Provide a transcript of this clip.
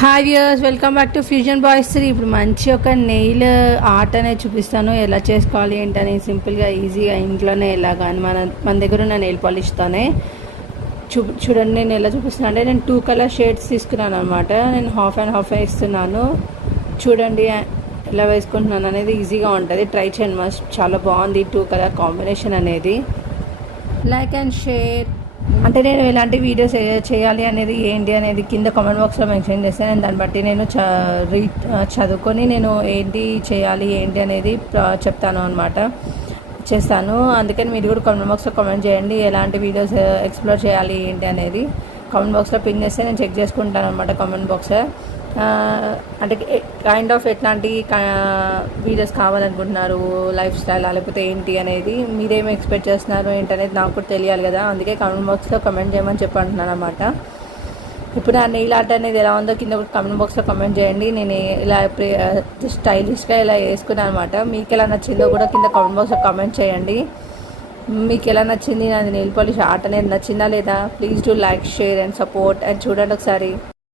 Hi viewers, welcome back to fusion boys 3. ఇప్పుడు మంచి ఒక నెయిల్ ఆర్ట్ అనేది చూపిస్తాను. ఎలా చేసుకోవాలి ఏంటని సింపుల్గా ఈజీగా ఇంట్లోనే ఎలాగా అని మన దగ్గర ఉన్న నెయిల్ పాలిష్తోనే చూడండి. నేను ఎలా చూపిస్తున్నాను అంటే నేను 2 కలర్ షేడ్స్ తీసుకున్నాను అనమాట. నేను హాఫ్ అండ్ హాఫ్ వేస్తున్నాను. చూడండి ఎలా వేసుకుంటున్నాను అనేది ఈజీగా ఉంటుంది. ట్రై చేయండి, మస్ట్ చాలా బాగుంది 2 కలర్ కాంబినేషన్ అనేది. లైక్ అండ్ షేర్ అంటే నేను ఎలాంటి వీడియోస్ చేయాలి అనేది ఏంటి అనేది కింద కామెంట్ బాక్స్లో మెన్షన్ చేస్తాను. నేను దాన్ని బట్టి నేను చదువుకొని నేను ఏంటి చేయాలి ఏంటి అనేది చెప్తాను అనమాట, చేస్తాను. అందుకని మీరు కూడా కామెంట్ బాక్స్లో కామెంట్ చేయండి ఎలాంటి వీడియోస్ ఎక్స్ప్లోర్ చేయాలి ఏంటి అనేది. కామెంట్ బాక్స్లో పిన్ చేస్తే నేను చెక్ చేసుకుంటాను అనమాట కామెంట్ బాక్స్. అంటే కైండ్ ఆఫ్ ఎట్లాంటి వీడియోస్ కావాలనుకుంటున్నారు, లైఫ్ స్టైల్ లేకపోతే ఏంటి అనేది, మీరేమి ఎక్స్పెక్ట్ చేస్తున్నారు ఏంటనేది నాకు కూడా తెలియాలి కదా. అందుకే కామెంట్ బాక్స్లో కమెంట్ చేయమని చెప్పంటున్నాను అనమాట. ఇప్పుడు ఆ నెయిల్ ఆర్ట్ అనేది ఎలా ఉందో కింద కామెంట్ బాక్స్లో కమెంట్ చేయండి. నేను ఇలా స్టైలిష్గా ఇలా వేసుకున్నాను అనమాట. మీకు ఎలా నచ్చిందో కూడా కింద కామెంట్ బాక్స్లో కమెంట్ చేయండి. మీకు ఎలా నచ్చింది, నాది నెయిల్ పాలిష్ ఆర్ట్ అనేది నచ్చిందా లేదా? Please do like, share and support. And చూడండి ఒకసారి